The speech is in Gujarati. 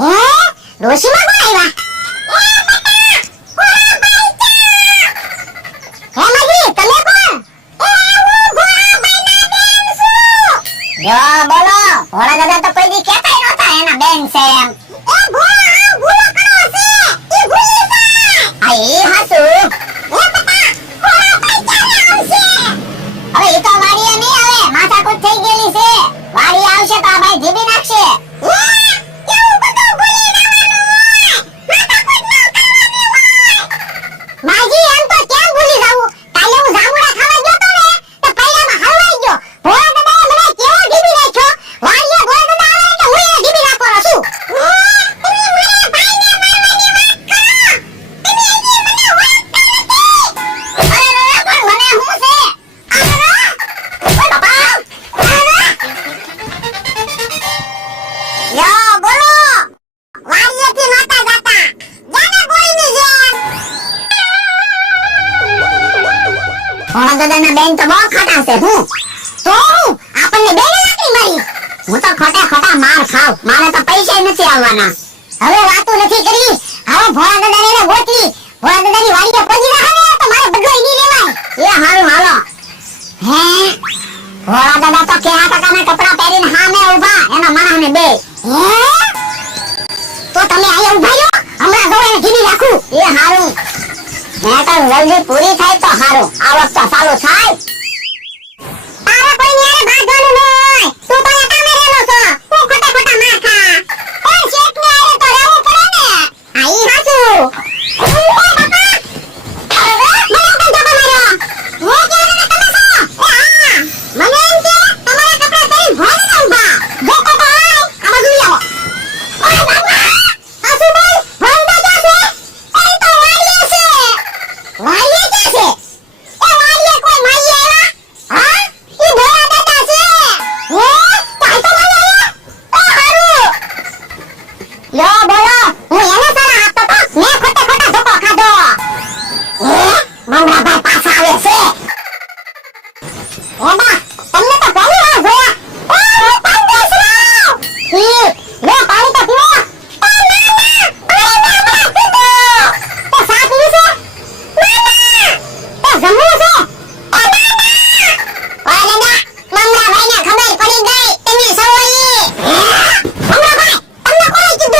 હે ડોશીમાં કોણ આવ્યા? હે માજી તમે કોણ? હું ભોળાભાઈના બેન છું. જો બોલો, ભોળા દાદા તો કોઈ દી કહેતાય નહોતા એના બેન છે એમ. એ ભોળા ભૂલો કરો છે, ઈ ભૂલી જાય. આ ઈ હાસુ. એ બટા ભોળાભાઈ ક્યારે આવશે? હવે ઈ તો વાડીએ નહીં આવે, માથાકૂટ થઈ ગયેલી છે. વાડી આવશે તો આ ભાઈ ધીબી નાખશે. એવું બધું ભૂલી જવાનું હોય, માથાકૂટ ન કરવાની હોય. માજી એમ તો કેમ ભૂલી જાવું? કાલે હું જાંબુડા ખાવા ગયો તો ને, તો પૈડામાં હલવાઈ ગયો. ભોળા દાદાએ મને કેવો ધીબી નાખ્યો. વાડીએ ભોળા દાદા આવે એટલે હું એને ધીબી નાખવાનો છું. તમે મારા ભાઈને મારવાની વાત કરો. તમે હજી મને ઓળખતા નથી. અરે પણ મને શું છે? અરે ઓય બાપા. યો બોલો, વાડીએથી નહોતા જાતા. જાને બોલીની જેમ. ભોળા દાદાના બેન તો બહુ ખોટા છે. હું તો હું આપણને બેને લાકડી મારી. હું તો ખોટા ખોટા માર ખાવ. મારે તો પૈસા નથી આવવાના. હવે વાતો નથી કરી. હવે ભોળા દાદાને એને ગોતી. ભોળા દાદાની વાડીએ પહોંચી રહે ને તો મારે બધું નહીં લેવાય. એ હારું હાલો. હે ભોળા દાદા તો કેવા ટકાના કપડા પહેરીને સામે ઊભા એના માણસને બે. હે તો તમે અહીંયા ઊભા રહ્યો. હમણાં જો એને ધીમી રાખું. એ હારું. મેં તો જલ્દી પૂરી થાય તો હારું. આ વખત ચાલુ થાય. તારે કોઈની હારે બાંધવાનું નહીં. તું તો